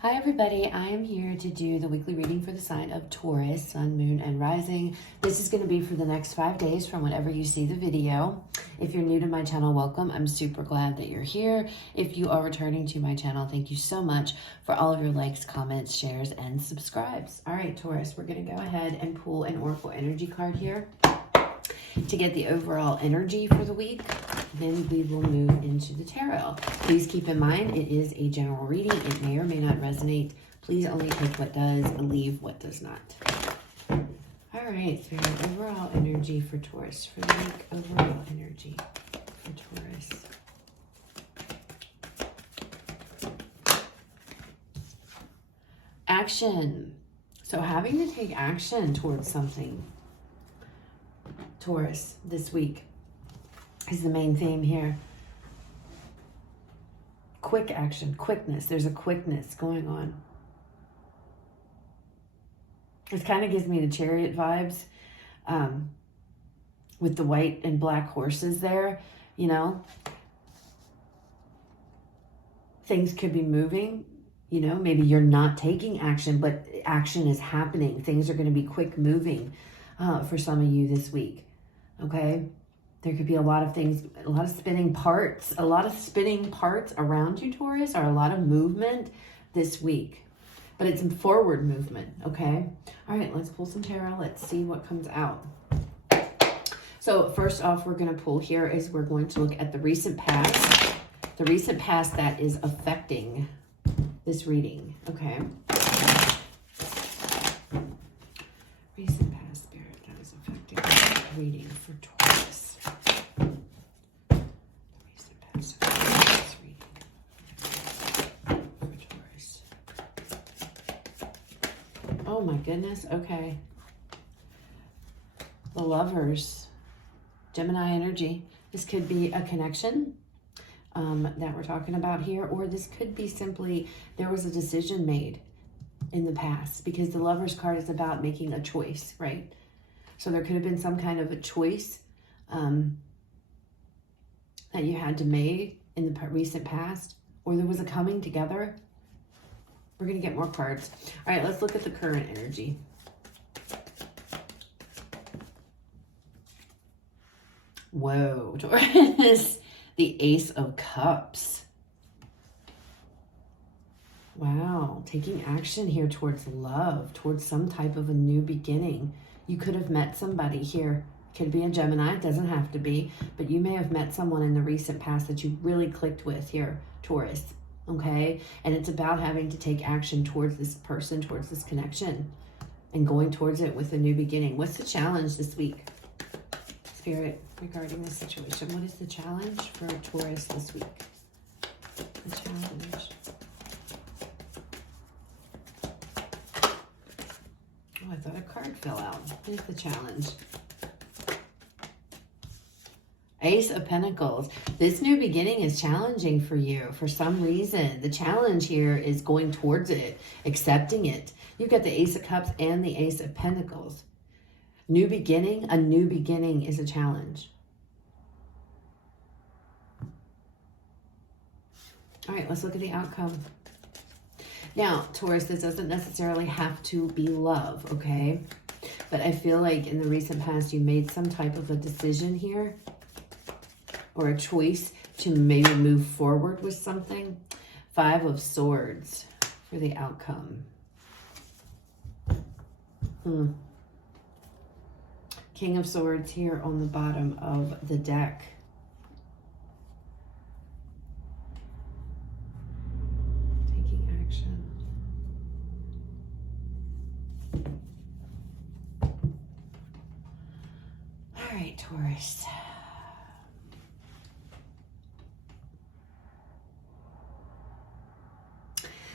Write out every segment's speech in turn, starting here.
Hi everybody, I am here to do the weekly reading for the sign of Taurus, Sun, Moon, and Rising. This is going to be for the next 5 days from whenever you see the video. If you're new to my channel, welcome. I'm super glad that you're here. If you are returning to my channel, thank you so much for all of your likes, comments, shares, and subscribes. All right, Taurus, we're going to go ahead and pull an Oracle energy card here to get the overall energy for the week. Then we will move into the tarot. Please keep in mind, it is a general reading. It may or may not resonate. Please only take what does and leave what does not. All right, Spirit, overall energy for Taurus for the week. Overall energy for Taurus. Action. So having to take action towards something, Taurus, this week is the main theme here. Quick action, quickness. There's a quickness going on. It kind of gives me the Chariot vibes with the white and black horses there, you know. Things could be moving, you know. Maybe you're not taking action, but action is happening. Things are going to be quick moving for some of you this week, okay? There could be a lot of things, a lot of spinning parts around you, Taurus, or a lot of movement this week. But it's a forward movement, okay? All right, let's pull some tarot. Let's see what comes out. So first off, we're going to pull here is we're going to look at the recent past. The recent past that is affecting this reading, okay? Recent past, Spirit, that is affecting this reading for Taurus. Oh my goodness, okay. The Lovers, Gemini energy. This could be a connection that we're talking about here, or this could be simply there was a decision made in the past, because the Lovers card is about making a choice, right? So there could have been some kind of a choice that you had to make in the recent past, or there was a coming together. We're going to get more cards. All right, let's look at the current energy. Whoa, Taurus. The Ace of Cups. Wow, taking action here towards love, towards some type of a new beginning. You could have met somebody here. Could be a Gemini, it doesn't have to be, but you may have met someone in the recent past that you really clicked with here, Taurus. Okay, and it's about having to take action towards this person, towards this connection, and going towards it with a new beginning. What's the challenge this week, Spirit, regarding this situation? What is the challenge for Taurus this week? The challenge. Oh, I thought a card fell out. What is the challenge? Ace of Pentacles. This new beginning is challenging for you for some reason. The challenge here is going towards it, accepting it. You've got the Ace of Cups and the Ace of Pentacles. New beginning, a new beginning is a challenge. All right, let's look at the outcome. Now, Taurus, this doesn't necessarily have to be love, okay? But I feel like in the recent past, you made some type of a decision here, or a choice to maybe move forward with something. 5 of Swords for the outcome. King of Swords here on the bottom of the deck. Taking action. All right, Taurus.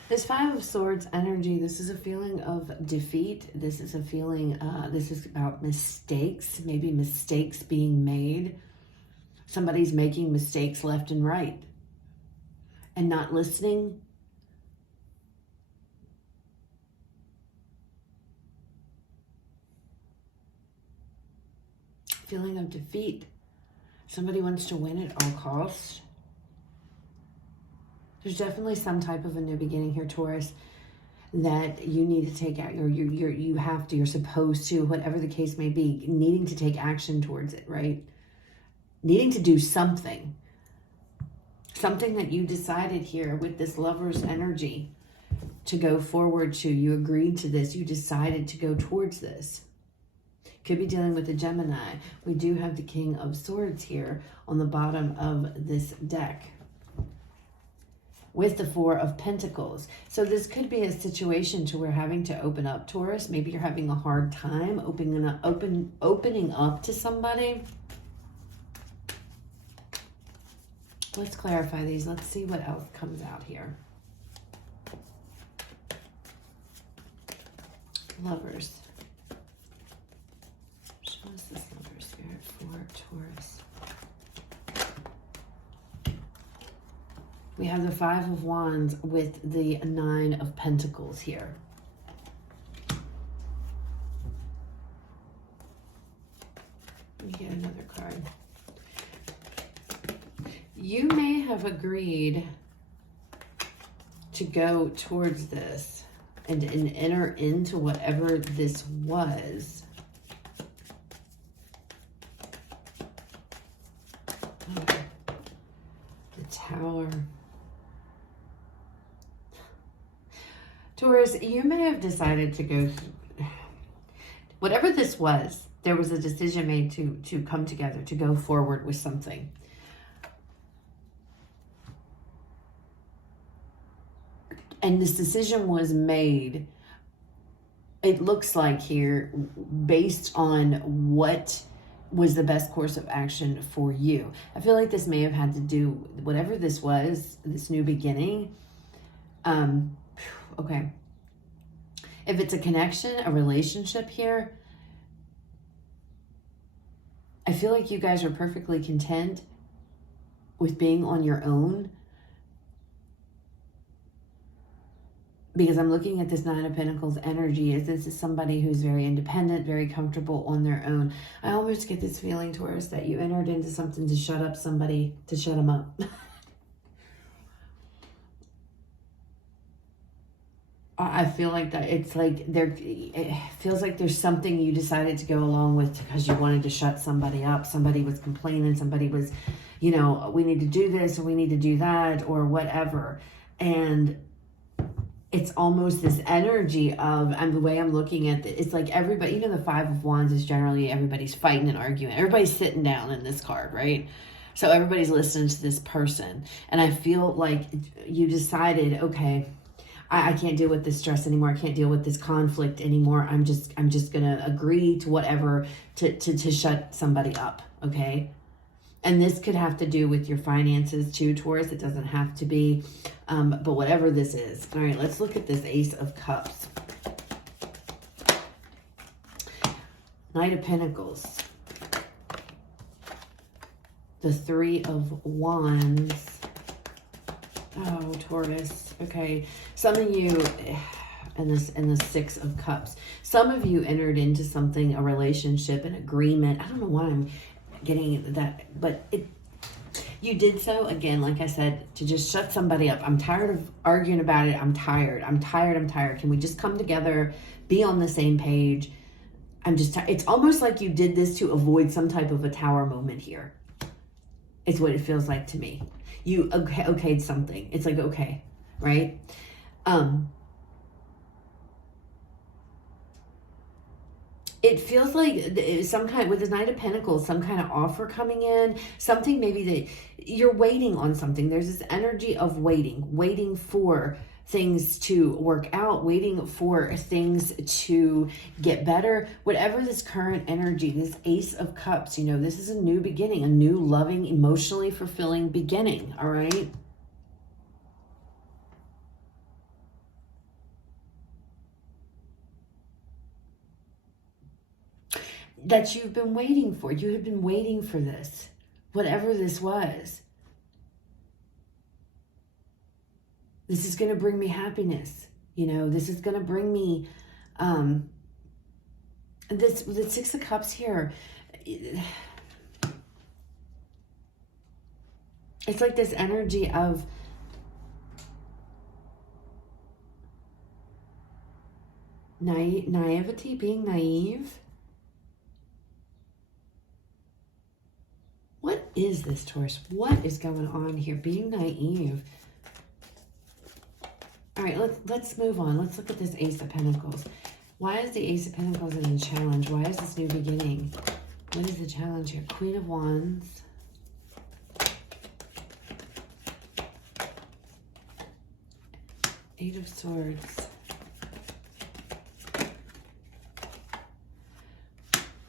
This 5 of Swords energy, this is a feeling of defeat. This is a feeling, this is about mistakes, maybe mistakes being made. Somebody's making mistakes left and right and not listening. Feeling of defeat. Somebody wants to win at all costs. There's definitely some type of a new beginning here, Taurus, that you need to take out, or you have to, you're supposed to, whatever the case may be, needing to take action towards it, right? Needing to do something. Something that you decided here with this Lover's energy to go forward to. You agreed to this. You decided to go towards this. Could be dealing with a Gemini. We do have the King of Swords here on the bottom of this deck, with the Four of Pentacles. So this could be a situation to where having to open up, Taurus. Maybe you're having a hard time opening up to somebody. Let's clarify these. Let's see what else comes out here. Lovers. Show us this Lover Spirit for Taurus. We have the Five of Wands with the Nine of Pentacles here. Let me get another card. You may have agreed to go towards this and enter into whatever this was. Oh, the Tower. Taurus, you may have decided to go, whatever this was, there was a decision made to come together, to go forward with something. And this decision was made, it looks like here, based on what was the best course of action for you. I feel like this may have had to do, whatever this was, this new beginning. Okay. If it's a connection, a relationship here, I feel like you guys are perfectly content with being on your own. Because I'm looking at this Nine of Pentacles energy as this is somebody who's very independent, very comfortable on their own. I almost get this feeling, Taurus, that you entered into something to shut up somebody, to shut them up. I feel like that it's like it feels like there's something you decided to go along with because you wanted to shut somebody up. Somebody was complaining, somebody was, you know, we need to do this or we need to do that or whatever. And it's almost this energy of, and the way I'm looking at it, it's like everybody, you know, the Five of Wands is generally everybody's fighting and arguing. Everybody's sitting down in this card, right? So everybody's listening to this person. And I feel like you decided, okay, I can't deal with this stress anymore. I can't deal with this conflict anymore. I'm just going to agree to whatever to shut somebody up, okay? And this could have to do with your finances too, Taurus. It doesn't have to be, but whatever this is. All right, let's look at this Ace of Cups. Knight of Pentacles. The Three of Wands. Oh, Taurus. Okay. Some of you, and the Six of Cups. Some of you entered into something, a relationship, an agreement. I don't know why I'm getting that, but you did so, again, like I said, to just shut somebody up. I'm tired of arguing about it. I'm tired. Can we just come together, be on the same page? I'm just it's almost like you did this to avoid some type of a tower moment here. It's what it feels like to me. You okayed something. It's like, okay, right? It feels like some kind, with this Knight of Pentacles, some kind of offer coming in, something maybe that you're waiting on something. There's this energy of waiting for things to work out, waiting for things to get better. Whatever this current energy, this Ace of Cups, you know, this is a new beginning, a new loving, emotionally fulfilling beginning, all right? That you've been waiting for. You have been waiting for this, whatever this was. This is going to bring me happiness. You know, this is going to bring me, the Six of Cups here. It's like this energy of naivety, being naive. What is this, Taurus? What is going on here? Being naive. All right, let's move on. Let's look at this Ace of Pentacles. Why is the Ace of Pentacles in a challenge? Why is this new beginning? What is the challenge here? Queen of Wands. Eight of Swords.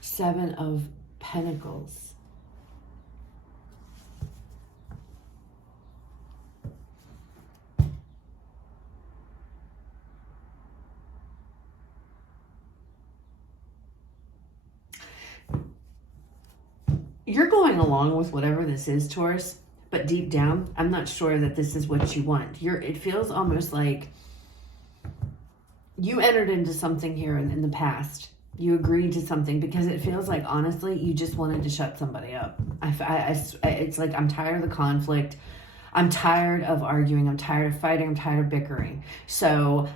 Seven of Pentacles. You're going along with whatever this is, Taurus, but deep down, I'm not sure that this is what you want. It feels almost like you entered into something here in the past. You agreed to something because it feels like, honestly, you just wanted to shut somebody up. It's like, I'm tired of the conflict. I'm tired of arguing. I'm tired of fighting. I'm tired of bickering. So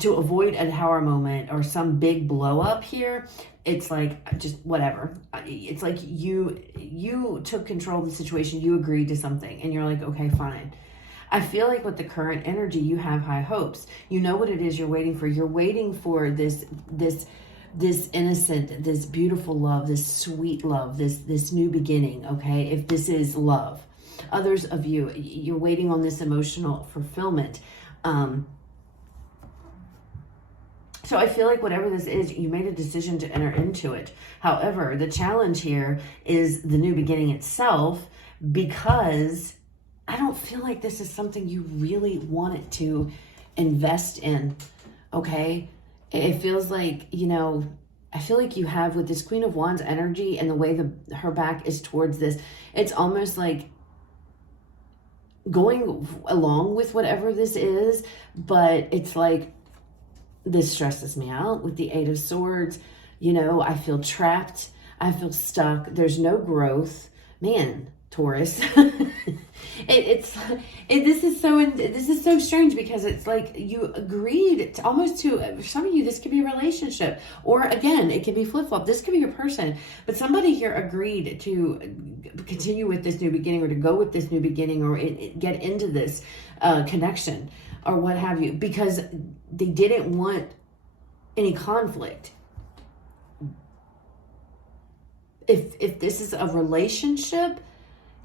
to avoid a tower moment or some big blow up here, it's like, just whatever. It's like you took control of the situation. You agreed to something and you're like, okay, fine. I feel like with the current energy, you have high hopes. You know what it is you're waiting for. You're waiting for this innocent, this beautiful love, this sweet love, this new beginning, okay? If this is love. Others of you, you're waiting on this emotional fulfillment. So I feel like whatever this is, you made a decision to enter into it. However, the challenge here is the new beginning itself, because I don't feel like this is something you really wanted to invest in, okay? It feels like, I feel like you have with this Queen of Wands energy and the way her back is towards this, it's almost like going along with whatever this is, but it's like, this stresses me out with the Eight of Swords. I feel trapped. I feel stuck. There's no growth. Man, Taurus. This is so strange, because it's like you agreed to almost to, some of you, this could be a relationship, or again, it could be flip-flop. This could be your person, but somebody here agreed to continue with this new beginning, or to go with this new beginning, or get into this connection, or what have you, because they didn't want any conflict. If this is a relationship,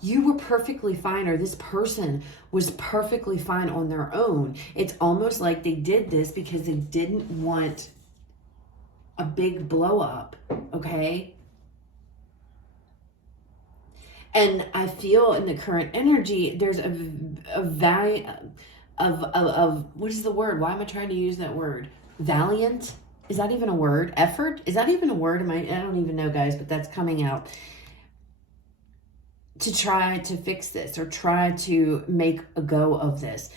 you were perfectly fine, or this person was perfectly fine on their own. It's almost like they did this because they didn't want a big blow up, okay? And I feel in the current energy, there's a value of what is the word? Why am I trying to use that word? Valiant? Is that even a word? Effort? Is that even a word? I don't even know, guys, but that's coming out. To try to fix this, or try to make a go of this.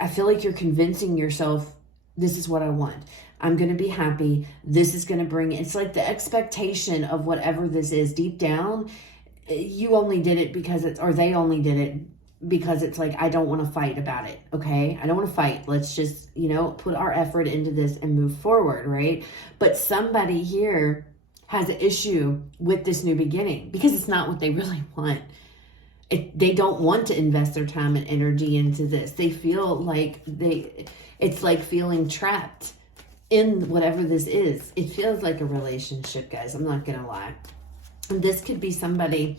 I feel like you're convincing yourself, this is what I want. I'm going to be happy. This is going to bring, it's like the expectation of whatever this is deep down. You only did it because or they only did it because it's like, I don't want to fight about it. Okay. I don't want to fight. Let's just, put our effort into this and move forward. Right. But somebody here has an issue with this new beginning because it's not what they really want. They don't want to invest their time and energy into this. They feel like it's like feeling trapped in whatever this is. It feels like a relationship, guys. I'm not going to lie. And this could be somebody,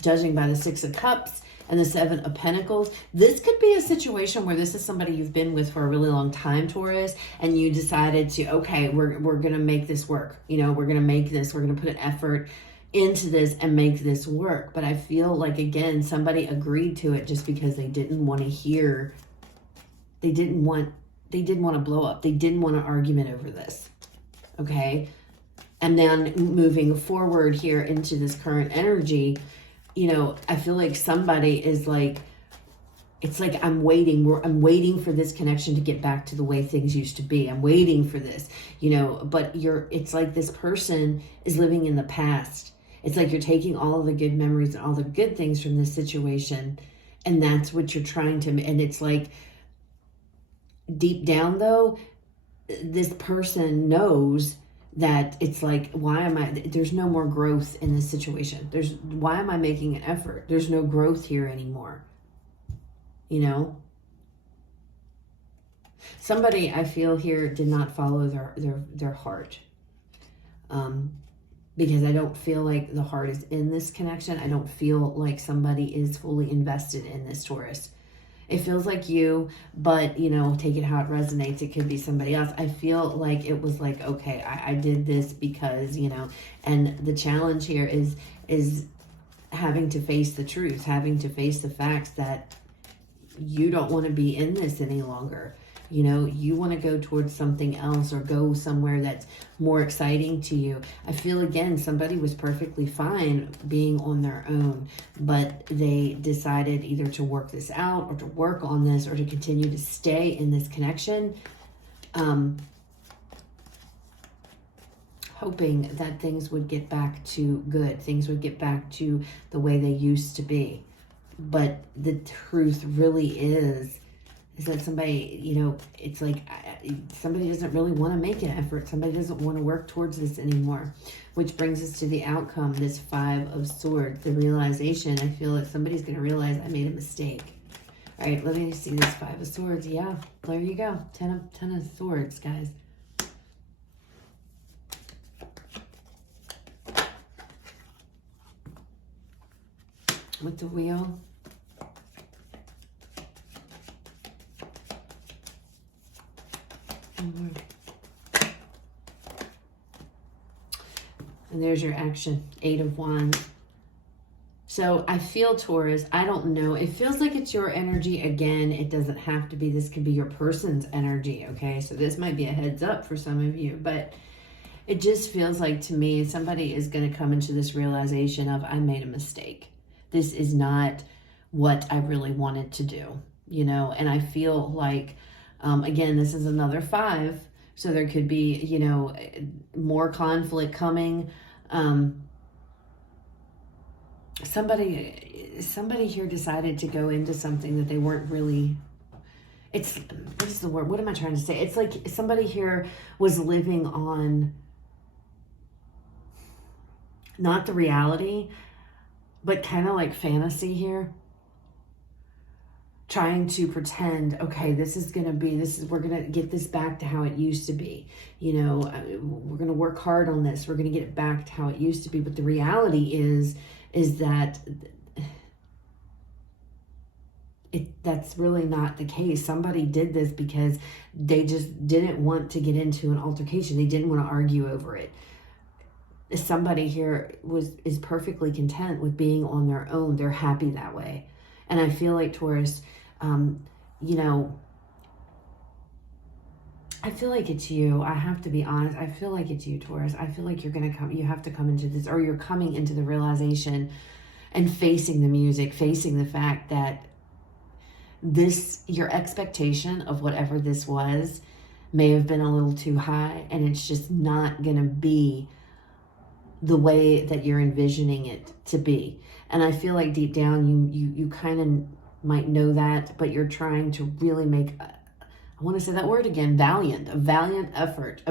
judging by the Six of Cups and the Seven of Pentacles. This could be a situation where this is somebody you've been with for a really long time, Taurus, and you decided to, okay, we're going to make this work. We're going to make this, we're going to put an effort into this and make this work. But I feel like, again, somebody agreed to it just because they didn't want to hear, they didn't want to blow up. They didn't want an argument over this. Okay. And then moving forward here into this current energy, I feel like somebody is like, it's like, I'm waiting for this connection to get back to the way things used to be. I'm waiting for this, but it's like this person is living in the past. It's like you're taking all of the good memories and all the good things from this situation, and that's what you're trying to, and it's like, deep down though, this person knows that it's like, why am I, there's no more growth in this situation. Why am I making an effort? There's no growth here anymore. You know? Somebody I feel here did not follow their heart. Because I don't feel like the heart is in this connection. I don't feel like somebody is fully invested in this, Taurus. It feels like you, but, you know, take it how it resonates. It could be somebody else. I feel like it was like, okay, I did this because, you know, and the challenge here is having to face the truth, having to face the facts that you don't want to be in this any longer. You know, you want to go towards something else or go somewhere that's more exciting to you. I feel, again, somebody was perfectly fine being on their own, but they decided either to work this out or to work on this or to continue to stay in this connection, hoping that things would get back to good, things would get back to the way they used to be. But the truth really is that somebody, you know, it's like somebody doesn't really want to make an effort. Somebody doesn't want to work towards this anymore, which brings us to the outcome, this 5 of Swords, the realization. I feel like somebody's going to realize I made a mistake. All right, let me see this 5 of Swords. Yeah, there you go. 10 of Swords, guys. With the Wheel. And there's your action, 8 of Wands. So I feel, Taurus, I don't know. It feels like it's your energy again. It doesn't have to be. This could be your person's energy, okay? So this might be a heads up for some of you. But it just feels like, to me, somebody is going to come into this realization of, I made a mistake. This is not what I really wanted to do, you know? And I feel like, again, this is another 5. So there could be, you know, more conflict coming. Somebody here decided to go into something that they weren't really, what is the word? What am I trying to say? It's like somebody here was living on not the reality, but kind of like fantasy here. Trying to pretend, okay, we're going to get this back to how it used to be. You know, we're going to work hard on this. We're going to get it back to how it used to be. But the reality is that that's really not the case. Somebody did this because they just didn't want to get into an altercation. They didn't want to argue over it. Somebody here is perfectly content with being on their own. They're happy that way. And I feel like, Taurus, you know, I feel like it's you. I have to be honest. I feel like it's you, Taurus. I feel like you have to come into this, or you're coming into the realization and facing the music, facing the fact that your expectation of whatever this was may have been a little too high, and it's just not going to be the way that you're envisioning it to be. And I feel like deep down you kind of might know that, but you're trying to really make, I want to say that word again, a valiant effort,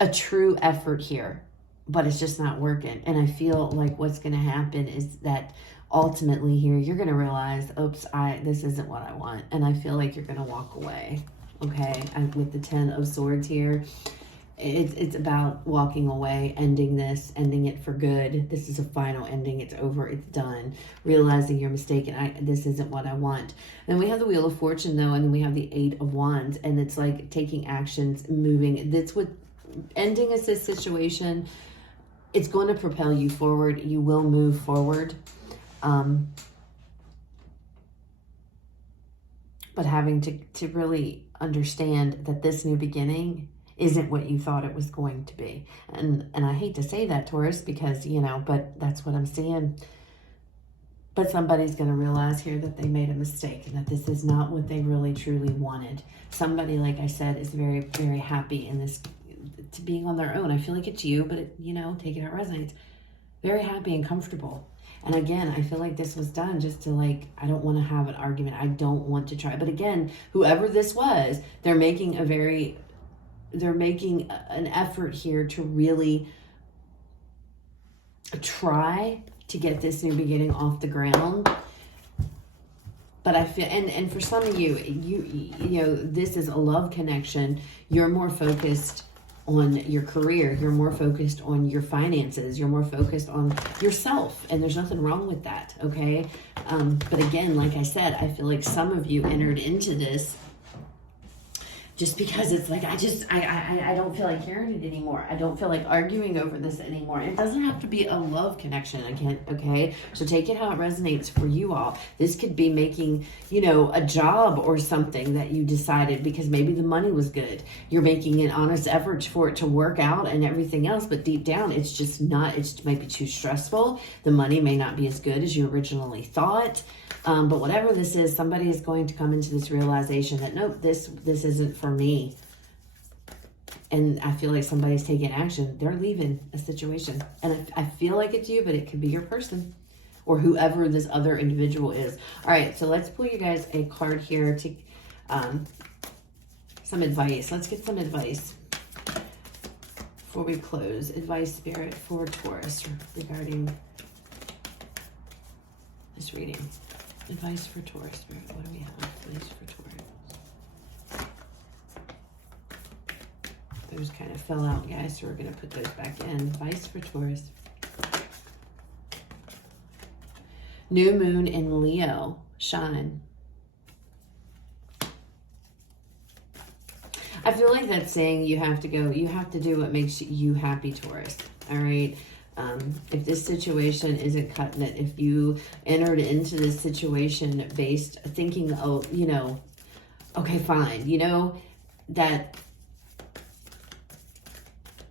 a true effort here, but it's just not working. And I feel like what's going to happen is that ultimately here, you're going to realize, oops, this isn't what I want. And I feel like you're going to walk away. Okay. And with the 10 of Swords here, it's about walking away, ending it for good. This is a final ending. It's over. It's done. Realizing your mistake, and this isn't what I want. Then we have the Wheel of Fortune, though, and then we have the 8 of Wands, and it's like taking actions, moving. That's what ending is, this situation. It's going to propel you forward. You will move forward. But having to really understand that this new beginning isn't what you thought it was going to be. And I hate to say that, Taurus, because, you know, but that's what I'm seeing. But somebody's going to realize here that they made a mistake and that this is not what they really truly wanted. Somebody, like I said, is very, very happy in this, to being on their own. I feel like it's you, but, you know, take it how it resonates. Very happy and comfortable. And again, I feel like this was done just to like, I don't want to have an argument. I don't want to try. But again, whoever this was, they're making an effort here to really try to get this new beginning off the ground. But I feel, and for some of you, you know, this is a love connection. You're more focused on your career. You're more focused on your finances. You're more focused on yourself. And there's nothing wrong with that, okay? But again, like I said, I feel like some of you entered into this just because it's like, I don't feel like hearing it anymore. I don't feel like arguing over this anymore. It doesn't have to be a love connection again, okay? So take it how it resonates for you all. This could be making, you know, a job or something that you decided because maybe the money was good. You're making an honest effort for it to work out and everything else, but deep down, it's just not, it might be too stressful. The money may not be as good as you originally thought. But whatever this is, somebody is going to come into this realization that, nope, this isn't for me. And I feel like somebody's taking action. They're leaving a situation. And I feel like it's you, but it could be your person or whoever this other individual is. All right, so let's pull you guys a card here to some advice. Let's get some advice before we close. Advice, Spirit, for Taurus regarding this reading. Advice for Taurus, Spirit. What do we have? Advice for Taurus. Those kind of fell out, guys, so we're going to put those back in. Advice for Taurus. New moon in Leo. Shine. I feel like that's saying you have to go, you have to do what makes you happy, Taurus. All right. If this situation isn't cutting it, if you entered into this situation based thinking, oh, you know, okay, fine, you know, that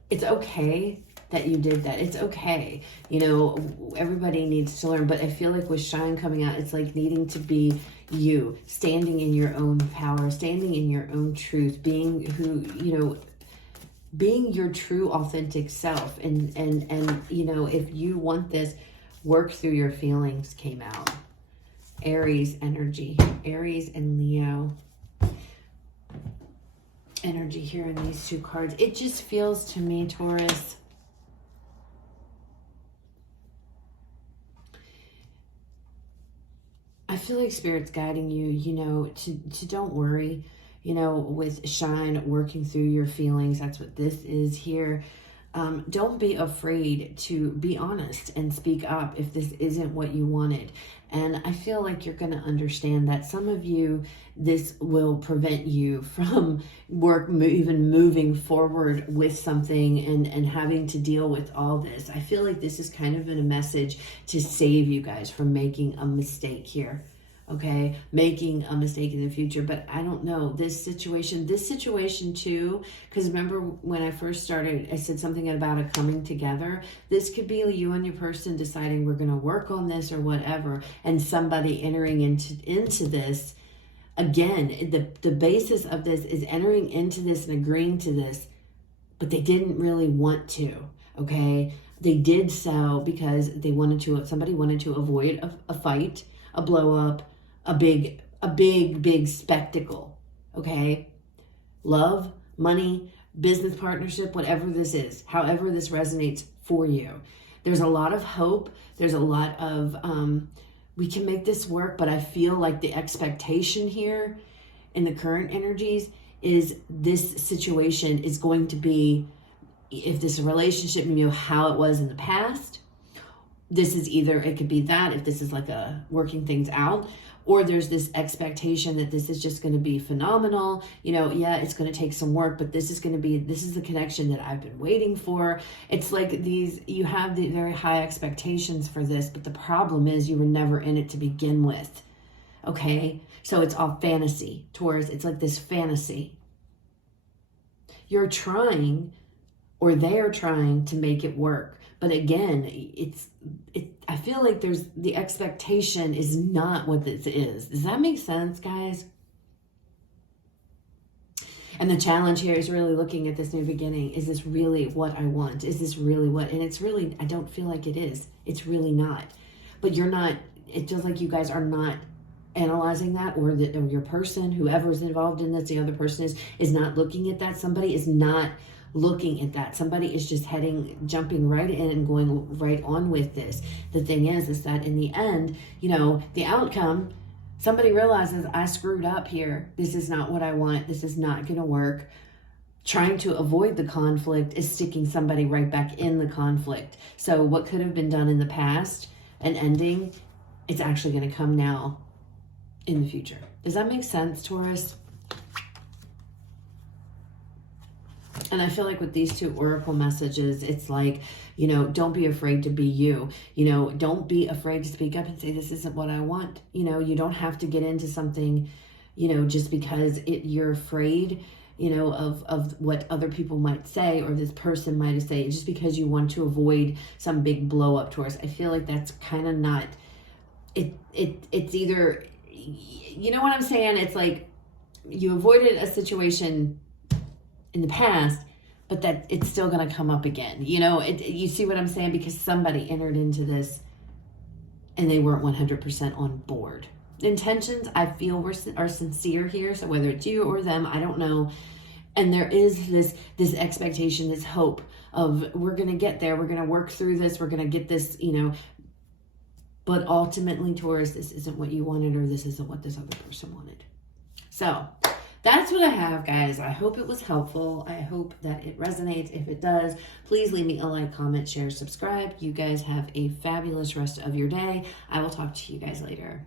it's okay that you did that. It's okay. You know, everybody needs to learn, but I feel like with Shine coming out, it's like needing to be you, standing in your own power, standing in your own truth, being who, you know, being your true authentic self. And you know, if you want this, work through your feelings came out. Aries energy, Aries and Leo energy here in these two cards. It just feels to me, Taurus, I feel like Spirit's guiding you, you know, to don't worry. You know, with Shine, working through your feelings, that's what this is here. Don't be afraid to be honest and speak up if this isn't what you wanted. And I feel like you're going to understand that some of you, this will prevent you from even moving forward with something and having to deal with all this. I feel like this is kind of in a message to save you guys from making a mistake here. Okay, making a mistake in the future. But I don't know, this situation too, because remember when I first started, I said something about a coming together. This could be you and your person deciding we're going to work on this or whatever, and somebody entering into this. Again, the basis of this is entering into this and agreeing to this, but they didn't really want to, okay? They did so because somebody wanted to avoid a fight, a blow up, a big spectacle, okay? Love, money, business partnership, whatever this is, however this resonates for you. There's a lot of hope. There's a lot of, we can make this work, but I feel like the expectation here in the current energies is this situation is going to be, if this relationship, you know, how it was in the past, this is either, it could be that, if this is like a working things out, or there's this expectation that this is just going to be phenomenal. You know, yeah, it's going to take some work, but this is the connection that I've been waiting for. It's like you have the very high expectations for this, but the problem is you were never in it to begin with. Okay. So it's all fantasy, Taurus. It's like this fantasy. You're trying, or they are trying to make it work. But again, I feel like the expectation is not what this is. Does that make sense, guys? And the challenge here is really looking at this new beginning. Is this really what I want? Is this really what? And it's really, I don't feel like it is. It's really not. but you're not, it feels like you guys are not analyzing that, or that, or your person, whoever's involved in this, the other person is not looking at that. Somebody is not looking at that. Somebody is just jumping right in and going right on with this. The thing is that in the end, you know, the outcome, somebody realizes, I screwed up here. This is not what I want. This is not going to work. Trying to avoid the conflict is sticking somebody right back in the conflict. So what could have been done in the past and ending, it's actually going to come now in the future. Does that make sense, Taurus? And I feel like with these two oracle messages, it's like, you know, don't be afraid to be you. You know, don't be afraid to speak up and say, this isn't what I want. You know, you don't have to get into something, you know, just because you're afraid, you know, of what other people might say, or this person might say, just because you want to avoid some big blow up, Taurus. I feel like that's kind of not, it's either, you know what I'm saying? It's like you avoided a situation in the past, but that it's still going to come up again. You know, you see what I'm saying? Because somebody entered into this and they weren't 100% on board. Intentions, I feel, are sincere here. So whether it's you or them, I don't know. And there is this expectation, this hope of, we're going to get there. We're going to work through this. We're going to get this, you know. But ultimately, Taurus, this isn't what you wanted, or this isn't what this other person wanted. So that's what I have, guys. I hope it was helpful. I hope that it resonates. If it does, please leave me a like, comment, share, subscribe. You guys have a fabulous rest of your day. I will talk to you guys later.